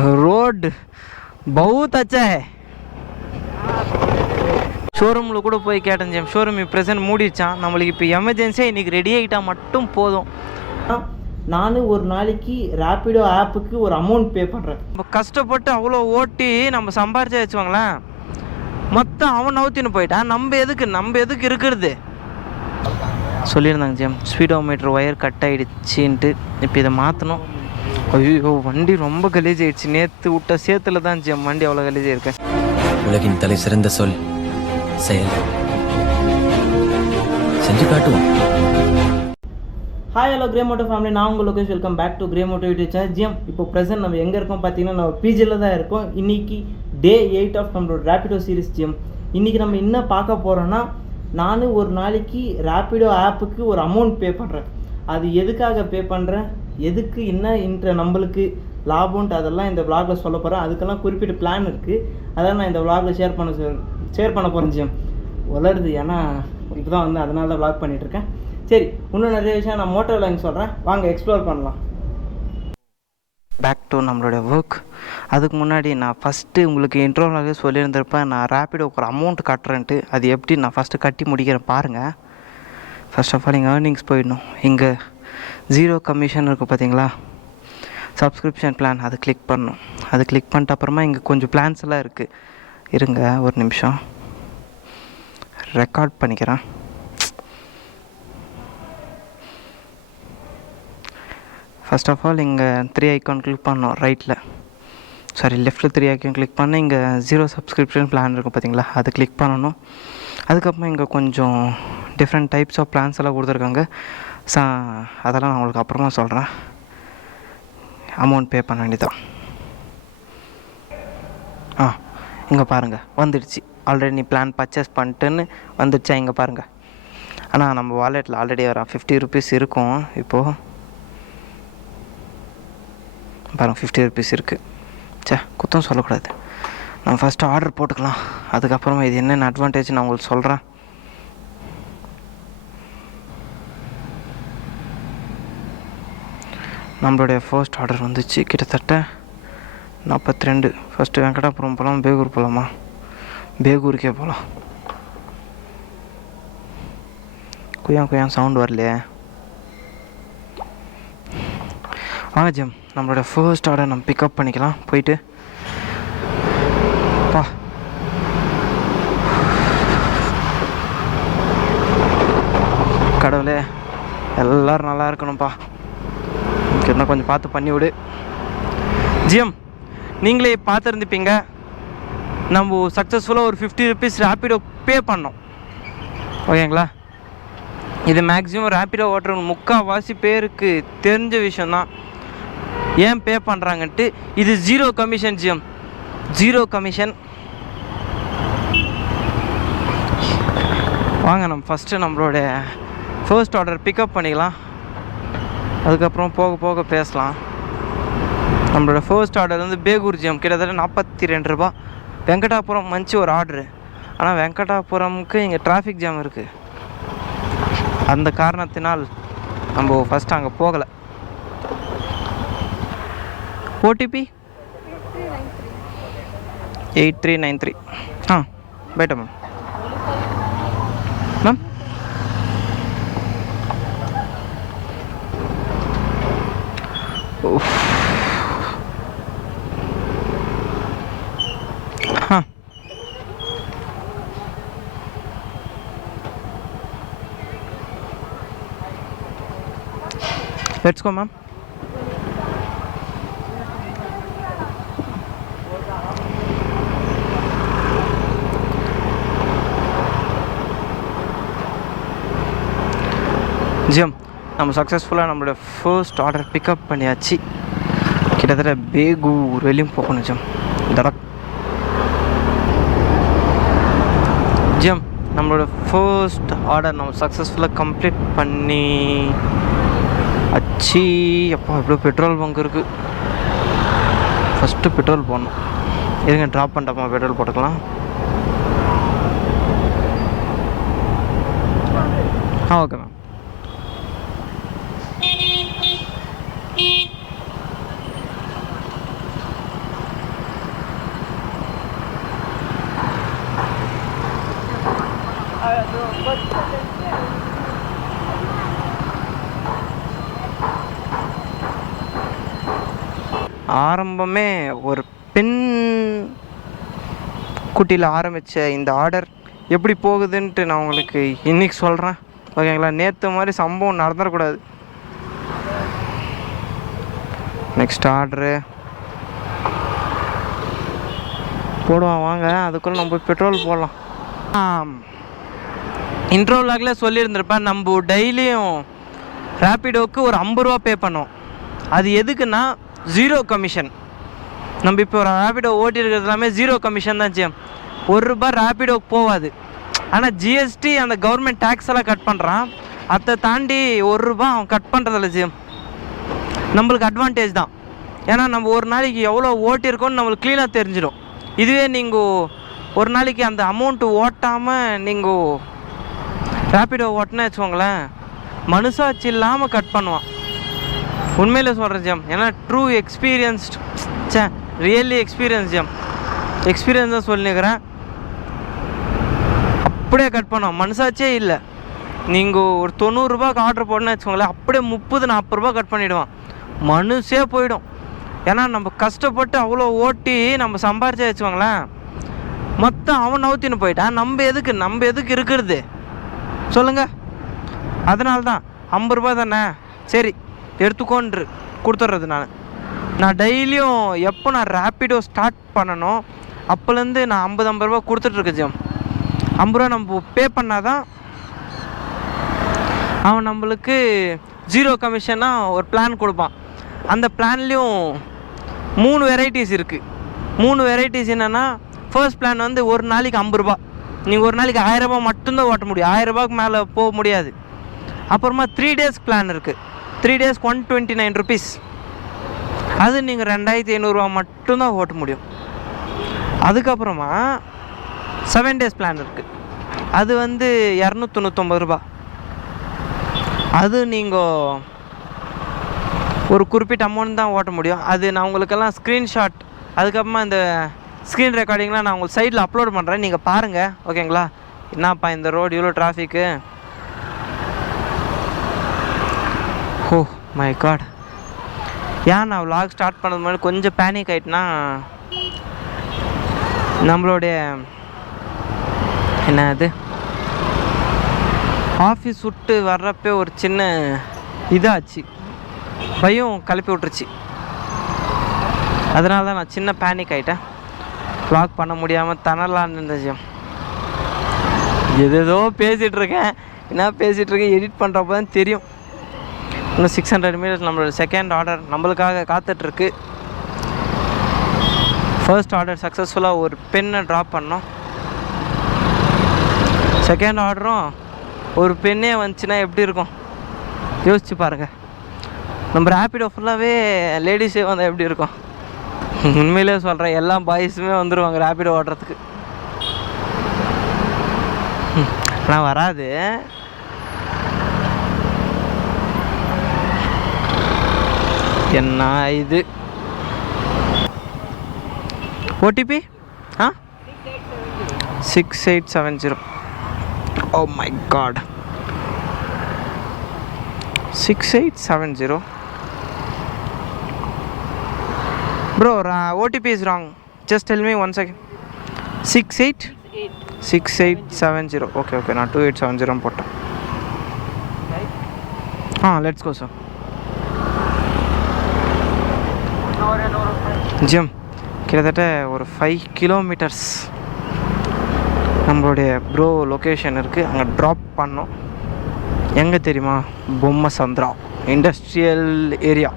Road बहुत अच्छा है. ஷோரூமில் கூட போய் கேட்டேன் ஜிம், ஷோரூம் ப்ரெசென்ட் மூடிடுச்சான். நம்மளுக்கு இப்போ எமர்ஜென்சியாக இன்றைக்கி ரெடி ஆகிட்டால் மட்டும் போதும். நான் ஒரு நாளைக்கு ரேப்பிடோ ஆப்புக்கு ஒரு அமௌண்ட் பே பண்ணுறேன். நம்ம கஷ்டப்பட்டு அவ்வளோ ஓட்டி நம்ம சம்பாரிச்சா வச்சுக்கோங்களேன், மொத்தம் அவன் நவுத்தின்னு போயிட்டான். நம்ம எதுக்கு இருக்கிறது சொல்லியிருந்தாங்க ஜிம். ஸ்பீடோமீட்டர் ஒயர் கட் ஆகிடுச்சின்ட்டு இப்போ இதை மாற்றணும். ஐயோ வண்டி ரொம்ப கலீஜ் ஆயிடுச்சு. நேற்று விட்ட சேத்துல தான் ஜிம் வண்டி அவ்வளோ கலீஜ் ஆயிருக்கேன். உலகின் தலை சிறந்த சொல் செயல். செஞ்சு காட்டுவோம். Hi hello Grey Moto family, நான் உங்கள் Lokesh. Welcome back to Grey Moto YouTube channel. GM இப்போ ப்ரெசென்ட் நம்ம எங்கே இருக்கோம் பார்த்தீங்கன்னா, நம்ம பிஜியில் தான் இருக்கோம். இன்றைக்கி டே 8 ஆஃப் நம்மளோட ரேப்பிடோ சீரிஸ் ஜிஎம். இன்றைக்கி நம்ம என்ன பார்க்க போகிறோன்னா, நான் ஒரு நாளைக்கு ரேப்பிடோ ஆப்புக்கு ஒரு அமௌண்ட் பே பண்ணுறேன். அது எதுக்காக பே பண்ணுறேன், எதுக்கு என்ன நம்மளுக்கு லாபம்ன்ட்டு அதெல்லாம் இந்த விளாகில் சொல்ல போகிறேன். அதுக்கெல்லாம் குறிப்பிட்ட பிளான் இருக்குது. அதெல்லாம் நான் இந்த விளாகில் ஷேர் பண்ண போகிறேன் ஜிஎம். வளருது ஏன்னா இப்போ தான் வந்து அதனால தான் விளாக் பண்ணிகிட்ருக்கேன். சரி, இன்னும் நிறைய விஷயம் நான் மோட்டோ விளாக் சொல்கிறேன், வாங்க எக்ஸ்ப்ளோர் பண்ணலாம். பேக் டு நம்மளோட ஒர்க். அதுக்கு முன்னாடி நான் ஃபஸ்ட்டு உங்களுக்கு இன்ட்ரோலாகவே சொல்லியிருந்திருப்பேன், நான் ரேப்பிடோக்கு ஒரு அமௌண்ட் கட்டுறேன்ட்டு. அது எப்படி நான் ஃபஸ்ட்டு கட்டி முடிக்கிறேன் பாருங்கள். ஃபர்ஸ்ட் ஆஃப் ஆல் இங்கே ஏர்னிங்ஸ் போயிடணும். இங்கே 0 கமிஷன் இருக்குது பார்த்தீங்களா, சப்ஸ்கிரிப்ஷன் பிளான். அது கிளிக் பண்ணணும். அது கிளிக் பண்ணிட்ட அப்புறமா இங்கே கொஞ்சம் பிளான்ஸ் எல்லாம் இருக்குது. இருங்க ஒரு நிமிஷம் ரெக்கார்ட் பண்ணிக்கிறேன். ஃபர்ஸ்ட் ஆஃப் ஆல் இங்கே 3 ஐக்கான் கிளிக் பண்ணோம் ரைட்டில், சாரி லெஃப்ட்டில் 3 ஐக்கான் கிளிக் பண்ண இங்கே 0 சப்ஸ்கிரிப்ஷன் பிளான் இருக்கும் பார்த்தீங்களா, அது கிளிக் பண்ணணும். அதுக்கப்புறமா இங்கே கொஞ்சம் டிஃப்ரெண்ட் டைப்ஸ் ஆஃப் பிளான்ஸ் எல்லாம் கொடுத்துருக்காங்க. அதெல்லாம் நான் உங்களுக்கு அப்புறமா சொல்கிறேன். அமௌண்ட் பே பண்ண வேண்டியதான். இங்கே பாருங்கள் வந்துடுச்சு. ஆல்ரெடி நீ பிளான் பர்ச்சேஸ் பண்ணிட்டுன்னு வந்துடுச்சா, இங்கே பாருங்கள். ஆனால் நம்ம வாலெட்டில் ஆல்ரெடி வர 50 ருபீஸ் இருக்கும். இப்போது பாருங்கள் 50 ருபீஸ் இருக்குது. குத்தம் சொல்லக்கூடாது. நம்ம ஃபஸ்ட்டு ஆர்டர் போட்டுக்கலாம். அதுக்கப்புறமா இது என்னென்ன அட்வான்டேஜ் நான் உங்களுக்கு சொல்கிறேன். நம்மளுடைய ஃபர்ஸ்ட் ஆர்டர் வந்துச்சு கிட்டத்தட்ட 42. ஃபஸ்ட்டு வெங்கடாபுரம் போகலாம், பேகூர் போகலாமா? பேகூருக்கே போகலாம். குயான் சவுண்டு வரலையே. வாங்க ஜிம், நம்மளோட ஃபர்ஸ்ட் ஆர்டர் நம்ம பிக்கப் பண்ணிக்கலாம் போயிட்டு. கடவுளே எல்லோரும் நல்லா இருக்கணும்ப்பா. என்ன கொஞ்சம் பார்த்து பண்ணி விடு ஜிஎம். நீங்களே பார்த்துருந்துப்பீங்க, நம்ம சக்ஸஸ்ஃபுல்லாக ஒரு 50 ருபீஸ் ரேப்பிடோ பே பண்ணோம். ஓகேங்களா? இது மேக்ஸிமம் ரேப்பிடோ ஓட்டுறவங்க முக்கால்வாசி பேருக்கு தெரிஞ்ச விஷயந்தான். ஏன் பே பண்ணுறாங்கன்ட்டு. இது 0 கமிஷன் ஜிஎம், 0 கமிஷன். வாங்க நம்ம ஃபஸ்ட்டு நம்மளோட ஃபர்ஸ்ட் ஆர்டர் பிக்கப் பண்ணிக்கலாம். அதுக்கப்புறம் போக போக பேசலாம். நம்மளோட ஃபர்ஸ்ட் ஆர்டர் வந்து பேகூர் ஜிஎம், கிட்டத்தட்ட 42 ரூபா. வெங்கடாபுரம் மஞ்சி ஒரு ஆர்டரு. ஆனால் வெங்கடாபுரமுக்கு இங்கே டிராஃபிக் ஜாம் இருக்குது. அந்த காரணத்தினால் நம்ம ஃபஸ்ட்டு அங்கே போகலை. ஓடிபி 8393. பைட்டா ma'am. Ma'am let's go ma'am. GM, நம்ம சக்ஸஸ்ஃபுல்லாக நம்மளோட ஃபர்ஸ்ட் ஆர்டர் பிக்கப் பண்ணியாச்சு. கிட்டத்தட்ட பேகூர் வெளியும் போகணும் ஜிஎம். ஜிஎம், நம்மளோட ஃபர்ஸ்ட் ஆர்டர் நம்ம சக்ஸஸ்ஃபுல்லாக கம்ப்ளீட் பண்ணி அச்சு. அப்பா எவ்வளோ பெட்ரோல் பங்க் இருக்குது. ஃபஸ்ட்டு பெட்ரோல் போடணும். இருங்க ட்ராப் பண்ணிட்டப்பா பெட்ரோல் போட்டுக்கலாம். Okay ma'am. ஆரம்பமே ஒரு பெண் குட்டியில் ஆரம்பித்த இந்த ஆர்டர் எப்படி போகுதுன்ட்டு நான் உங்களுக்கு இன்றைக்கி சொல்கிறேன், ஓகேங்களா? நேற்று மாதிரி சம்பவம் நடந்துடக்கூடாது. நெக்ஸ்ட் ஆர்டரு போடுவான் வாங்க, அதுக்குள்ளே நம்ம பெட்ரோல் போடலாம். இன்ட்ரோ விலாகில் சொல்லியிருந்திருப்பேன், நம்ம டெய்லியும் ரேப்பிடோவுக்கு ஒரு 50 ரூபா பே பண்ணோம். அது எதுக்குன்னா 0 கமிஷன். நம்ம இப்போ ஒரு ரேப்பிடோ ஓட்டிருக்கிறது எல்லாமே 0 கமிஷன் தான் ஜிஎம். 1 ரூபா ரேப்பிடோவுக்கு போகாது. ஆனால் ஜிஎஸ்டி அந்த கவர்மெண்ட் டேக்ஸ் எல்லாம் கட் பண்ணுறான். அதை தாண்டி 1 ரூபா அவன் கட் பண்ணுறதில்ல ஜிஎம். நம்மளுக்கு அட்வான்டேஜ் தான். ஏன்னா நம்ம ஒரு நாளைக்கு எவ்வளோ ஓட்டியிருக்கோன்னு நம்மளுக்கு க்ளீனாக தெரிஞ்சிடும். இதுவே நீங்கள் ஒரு நாளைக்கு அந்த அமௌண்ட்டு ஓட்டாமல் நீங்கள் ரேப்பிடோ ஓட்டினா வச்சுக்கோங்களேன், மனசாட்சி இல்லாமல் கட் பண்ணுவான். உண்மையில் சொல்கிறேன் ஜிஎம், ஏன்னா true experienced, really experience GM, experience தான் சொல்லிக்கிறேன். அப்படியே கட் பண்ணுவான், மனசாட்சியே இல்லை. நீங்கள் ஒரு 90 ரூபாய்க்கு ஆர்டர் போடணும்னு வச்சுக்கோங்களேன், அப்படியே 30-40 ரூபா கட் பண்ணிவிடுவான். மனுஷே போயிடும். ஏன்னா நம்ம கஷ்டப்பட்டு அவ்வளோ ஓட்டி நம்ம சம்பாரிச்சா வச்சுக்கோங்களேன், மொத்தம் அவன் நவுத்தின்னு போயிட்டான். நம்ம எதுக்கு இருக்கிறது சொல்லுங்கள்? அதனால தான் 50 ரூபா தானே, சரி எடுத்துக்கோன்று கொடுத்துட்றது. நான் டெய்லியும் எப்போ நான் ரேப்பிடோ ஸ்டார்ட் பண்ணணும் அப்போலேருந்து நான் 50 ரூபா கொடுத்துட்ருக்கேன் ஜிஎம். 50 ரூபா நம்ம பே பண்ணால் தான் அவன் நம்மளுக்கு 0 கமிஷனாக ஒரு பிளான் கொடுப்பான். அந்த பிளான்லேயும் 3 வெரைட்டிஸ் இருக்குது. 3 வெரைட்டிஸ் என்னென்னா, ஃபர்ஸ்ட் பிளான் வந்து ஒரு நாளைக்கு 50 ரூபா. நீங்கள் ஒரு நாளைக்கு 1000 ரூபா மட்டும்தான் ஓட்ட முடியும், 1000 ரூபாய்க்கு மேலே போக முடியாது. அப்புறமா 3 டேஸ் பிளான் இருக்குது. 3 டேஸ்க்கு 129 ருபீஸ். அது நீங்கள் 2500 ரூபா மட்டும்தான் ஓட்ட முடியும். அதுக்கப்புறமா 7 டேஸ் பிளான் இருக்குது. அது வந்து 299 ரூபா. அது நீங்கள் ஒரு குறிப்பிட்ட அமௌண்ட் தான் ஓட்ட முடியும். அது நான் உங்களுக்கெல்லாம் ஸ்க்ரீன்ஷாட், அதுக்கப்புறமா இந்த ஸ்க்ரீன் ரெக்கார்டிங்லாம் நான் உங்களுக்கு சைடில் அப்லோட் பண்ணுறேன், நீங்கள் பாருங்கள், ஓகேங்களா? என்னப்பா இந்த ரோடு இவ்வளோ டிராஃபிக்கு, ஓ மை காட். ஏன் நான் vlog ஸ்டார்ட் பண்ணது மாதிரி கொஞ்சம் பேனிக் ஆகிட்டுனா, நம்மளுடைய என்ன அது ஆஃபீஸ் விட்டு வர்றப்போ ஒரு சின்ன இதாச்சு, பயம் கிளப்பி விட்டுருச்சு. அதனால தான் நான் சின்ன பேனிக் ஆகிட்டேன். vlog பண்ண முடியாமல் தனலான்னு இருந்துச்சு. ஏதேதோ பேசிகிட்ருக்கேன், என்ன பேசிகிட்ருக்கேன் எடிட் பண்ணுறப்போ தான் தெரியும். இன்னும் 600 மீட்டர்ஸ் நம்மளோட செகண்ட் ஆர்டர் நம்மளுக்காக காத்துட்ருக்கு. ஃபர்ஸ்ட் ஆர்டர் சக்ஸஸ்ஃபுல்லாக ஒரு பெண்ணை ட்ராப் பண்ணோம். செகண்ட் ஆர்டரும் ஒரு பெண்ணே வந்துச்சுன்னா எப்படி இருக்கும் யோசிச்சு பாருங்கள். நம்ம ரேப்பிடோ ஃபுல்லாகவே லேடிஸே வந்தால் எப்படி இருக்கும்? உண்மையிலே சொல்கிறேன், எல்லா பாய்ஸுமே வந்துடுவாங்க ரேப்பிடோ ஓட்டுறதுக்கு. ஆனால் வராது. என்ன இது OTP? 6870. Oh my God, 6870. Bro, OTP is wrong. Just tell me 1 second. 6870. Okay. நான் 2870 போட்டேன். Let's go, sir. ஜிம் கிட்டத்தட்ட ஒரு 5 கிலோமீட்டர்ஸ் நம்மளுடைய ப்ரோ லொக்கேஷன் இருக்குது, அங்கே ட்ராப் பண்ணோம். எங்கே தெரியுமா? பொம்மை சந்திரா இண்டஸ்ட்ரியல் ஏரியா,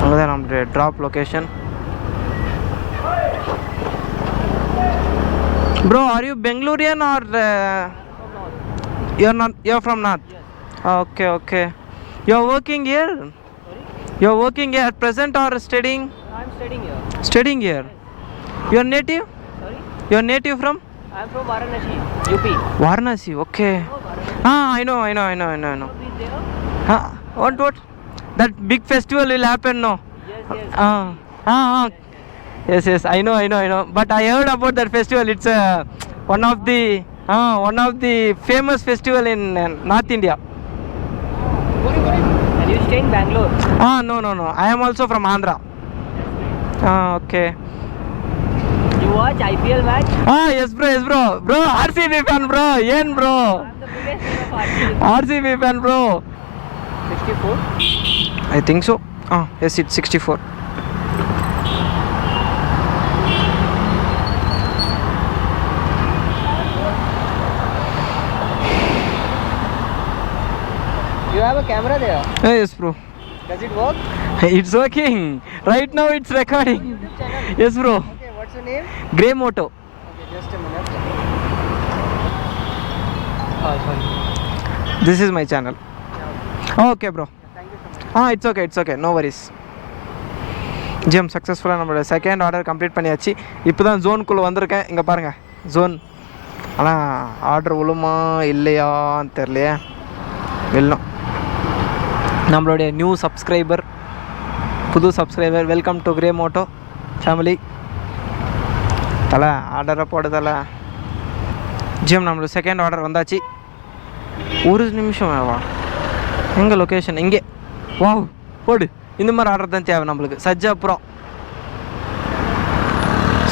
அங்கே தான் நம்மளுடைய drop location. Bro, are you Bengalurean or you're from north? Okay. You're working here? You're working here at present or studying? I'm studying here. Studying here. Your native? Sorry? Your native from? I'm from Varanasi, UP. Varanasi, okay. I know. Been there? What? That big festival will happen, no? Yes. I know. But I heard about that festival. It's one of the famous festival in North India. And you stay in Bangalore? No. I am also from Andhra. Okay. You watch IPL match? Yes bro RCB fan bro. ஏன் bro? I'm the biggest fan of RCB. RCB fan bro. 64? I think so. Yes it's 64. You have a camera there? Yes bro. Does it work? It's working. Right now it's recording. YouTube channel? Yes bro. Okay, what's your name? Grey Moto. Okay, just a minute. Oh, sorry. This is my channel. Okay bro. Thank you so much. It's okay. No worries. GM சக்ஸஸ்ஃபுல்லாக நம்மளோட second order complete பண்ணியாச்சு. இப்போ தான் ஜோனுக்குள்ளே வந்திருக்கேன். இங்கே பாருங்கள் zone. ஆனால் order விழுமா இல்லையான்னு தெரிலையே. வெல்லும் நம்மளுடைய நியூ சப்ஸ்கிரைபர், புது subscriber, welcome to Grey Moto family. தலை ஆர்டரை போடு தலை. ஜிஎம் நம்மளோட செகண்ட் ஆர்டர் வந்தாச்சு. ஒரு நிமிஷம் வா. எங்கள் லொக்கேஷன் இங்கே. வாவ் போடு. இந்த மாதிரி ஆர்டர் தான் தேவை நம்மளுக்கு. சஜ்ஜாபுரம்.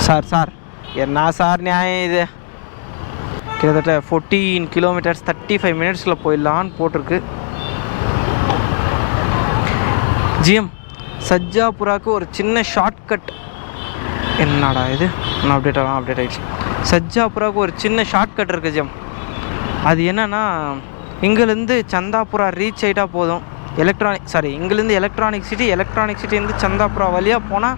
சார் என்ன சார் நியாயம் இது? கிட்டத்தட்ட 14 கிலோமீட்டர்ஸ் 35 மினிட்ஸில் போயிடலான்னு போட்டிருக்கு. ஜிஎம் சஜ்ஜாபுராவுக்கு ஒரு சின்ன ஷார்ட்கட். என்னடா இது? நான் அப்டேட் ஆகிடுச்சு. சஜ்ஜாபுராவுக்கு ஒரு சின்ன ஷார்ட்கட் இருக்குது ஜிஎம். அது என்னென்னா, இங்கேருந்து சந்தாபுரா ரீச் ஆகிட்டா போதும். இங்கேருந்து எலக்ட்ரானிக் சிட்டிலேருந்து சந்தாபுரா வழியாக போனால்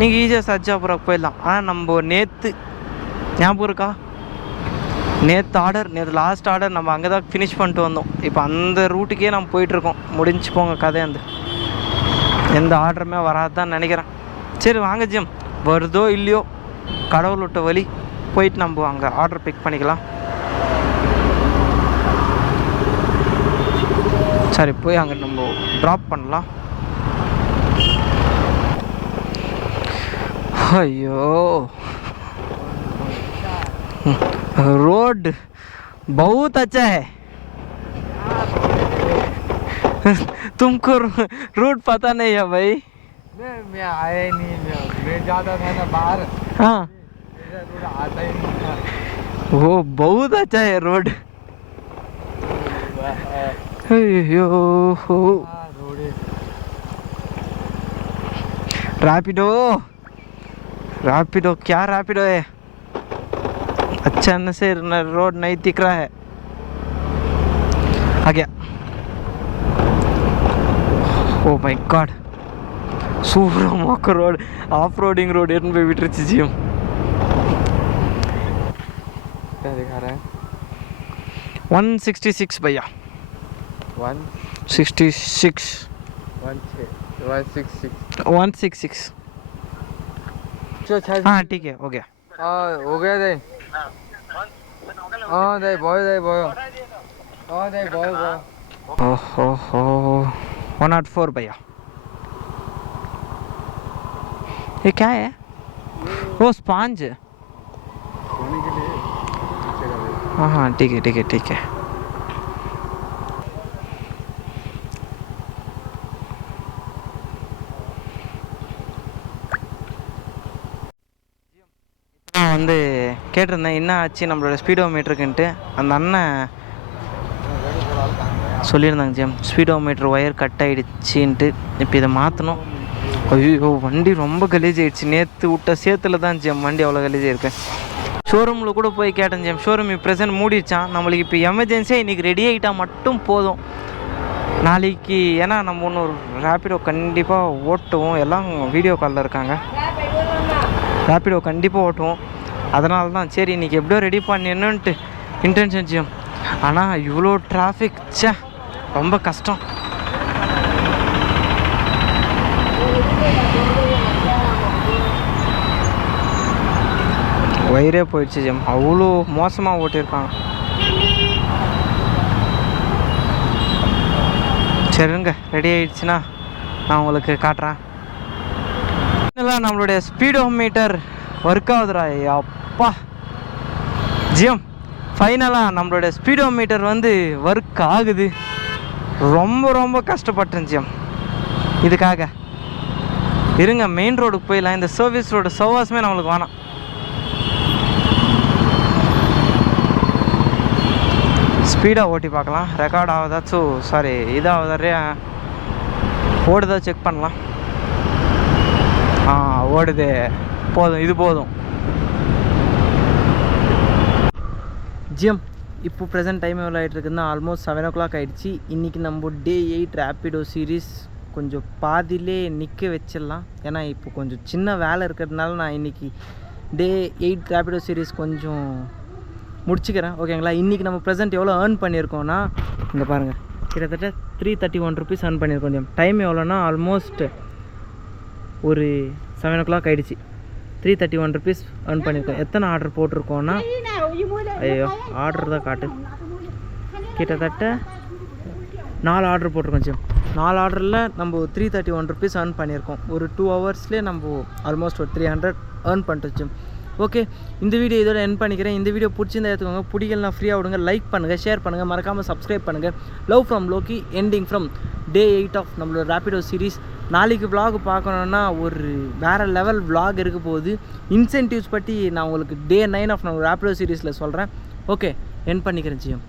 நீங்கள் ஈஸியாக சஜ்ஜாபுராவுக்கு போயிடலாம். ஆனால் நம்ம நேற்று ஞாபகம் இருக்கா? நேற்று லாஸ்ட் ஆர்டர் நம்ம அங்கே தான் ஃபினிஷ் பண்ணிட்டு வந்தோம். இப்போ அந்த ரூட்டுக்கே நம்ம போயிட்டுருக்கோம். முடிஞ்சு போங்க கதை. எந்த ஆர்டருமே வராது தான் நினைக்கிறேன். சரி வாங்க ஜிஎம், வருதோ இல்லையோ கடவுள் விட்ட வழி போயிட்டு நம்ம அங்கே ஆர்டர் பிக் பண்ணிக்கலாம். சரி போய் அங்கே நம்ம ட்ராப் பண்ணலாம். ஐயோ रोड बहुत अच्छा है. तुमको रूट पता नहीं है भाई? मैं आया ही नहीं, मैं जाता था ना बाहर. हाँ रूट आता ही नहीं था. वो बहुत अच्छा है रोड. अयो रैपिडो क्या रैपिडो है? अच्छा से रोड नहीं दिख रहा है. आ गया. Oh my god, super mock road, off roading road एन पे विटरिच जीएम. क्या दिखा रहा है? 166 भैया. 166 166. हाँ ठीक है, हो गया. हो गया दे. दे बोयो. दे बोयो. ओहो 104 भैया. ये क्या है? वो स्पॉन्ज. सोने के लिए. हाँ ठीक है. நான் வந்து கேட்டிருந்தேன் என்ன ஆச்சு நம்மளோட ஸ்பீடோ மீட்டருக்குன்ட்டு. அந்த அண்ணன் சொல்லியிருந்தாங்க ஜிஎம், ஸ்பீடோ மீட்டர் ஒயர் கட் ஆகிடுச்சின்ட்டு. இப்போ இதை மாற்றணும். ஐயோ வண்டி ரொம்ப கலீஜ் ஆகிடுச்சு. நேற்று விட்ட சேத்துல தான் ஜிஎம் வண்டி அவ்வளோ கலீஜ் இருக்குது. ஷோரூமில் கூட போய் கேட்டேன் ஜிஎம், ஷோரூம் இப்போ ப்ரெசென்ட் மூடிடுச்சான். நம்மளுக்கு இப்போ எமர்ஜென்சியாக இன்றைக்கி ரெடி ஆகிட்டால் மட்டும் போதும். நாளைக்கு ஏன்னா நம்ம ஒன்று ரேப்பிடோ கண்டிப்பாக ஓட்டுவோம். எல்லாம் வீடியோ காலில் இருக்காங்க. ரேப்பிடோ கண்டிப்பாக ஓட்டுவோம். அதனால தான் சரி இன்றைக்கி எப்படியோ ரெடி பண்ணிடணுன்ட்டு இன்டென்ஷன் ஜிஎம். ஆனால் இவ்வளோ டிராஃபிக் ரொம்ப கஷ்டம். வயிறே போயிடுச்சு ஜிஎம், அவ்வளோ மோசமாக ஓட்டியிருக்காங்க. சரிங்க, ரெடி ஆகிடுச்சுன்னா நான் உங்களுக்கு காட்டுறேன். இதெல்லாம் நம்மளுடைய ஸ்பீடோ மீட்டர் ஒர்க் ஆகுதுடா. அப்பா ஜிஎம், ஃபைனலாக நம்மளோட ஸ்பீடோ மீட்டர் வந்து ஒர்க் ஆகுது. ரொம்ப கஷ்டப்பட்டேன் ஜிஎம் இதுக்காக. இருங்க மெயின் ரோடுக்கு போயிடலாம். இந்த சர்வீஸ் ரோடு சவாசமே நம்மளுக்கு வேணாம். ஸ்பீடாக ஓட்டி பார்க்கலாம், ரெக்கார்ட் ஆகுதாச்சும் சாரி இதாகுதா ஓடுதா செக் பண்ணலாம். ஓடுது, போதும், இது போதும். ஜிஎம் இப்போ ப்ரெசென்ட் டைம் எவ்வளோ ஆகிட்டு இருக்குதுன்னா ஆல்மோஸ்ட் 7 o'clock ஆகிடுச்சு. இன்றைக்கி நம்ம டே 8 ரேப்பிடோ சீரீஸ் கொஞ்சம் பாதியிலே நிற்க வச்சிடலாம். ஏன்னா இப்போ கொஞ்சம் சின்ன வேலை இருக்கிறதுனால நான் இன்றைக்கி டே 8 ரேப்பிடோ சீரீஸ் கொஞ்சம் முடிச்சுக்கிறேன். ஓகேங்களா? இன்றைக்கி நம்ம ப்ரெசென்ட் எவ்வளோ ஏர்ன் பண்ணியிருக்கோன்னா இங்கே பாருங்கள், கிட்டத்தட்ட 331 rupees ஏர்ன் பண்ணியிருக்கோம். டைம் எவ்வளோன்னா ஆல்மோஸ்ட் ஒரு 7 o'clock ஆகிடுச்சு. 331 rupees ஏர்ன் பண்ணியிருக்கோம். எத்தனை ஆர்டர் போட்டிருக்கோன்னா, ஐயோ ஆர்டர் தான் காட்டு, கிட்டத்தட்ட 4 ஆர்டர் போட்டிருக்கோம் ஜிம். 4 ஆர்டரில் நம்ம 331 rupees ஏர்ன் பண்ணியிருக்கோம். ஒரு 2 hours நம்ம ஆல்மோஸ்ட் ஒரு 300 ஏர்ன் பண்ணிட்டோம் ஜிம். ஓகே, இந்த வீடியோ இதோட என் பண்ணிக்கிறேன். இந்த வீடியோ பிடிச்சிருந்தா எடுத்துக்கோங்க, பிடிக்கலாம் ஃப்ரீயாக விடுங்க, லைக் பண்ணுங்கள், ஷேர் பண்ணுங்கள், மறக்காமல் சப்ஸ்கிரைப் பண்ணுங்கள். Love from Loki, ending from day 8 of நம்மளோட ரேப்பிடோ சீரீஸ். நாளைக்கு vlog பார்க்கணுன்னா ஒரு வேறு லெவல் vlog இருக்க போகுது. இன்சென்டிவ்ஸ் பற்றி நான் உங்களுக்கு டே 9 ஆஃப் நம்ம ரேப்பிடோ சீரீஸில் சொல்கிறேன். ஓகே, என் பண்ணிக்கிறேன் ஜிஎம்.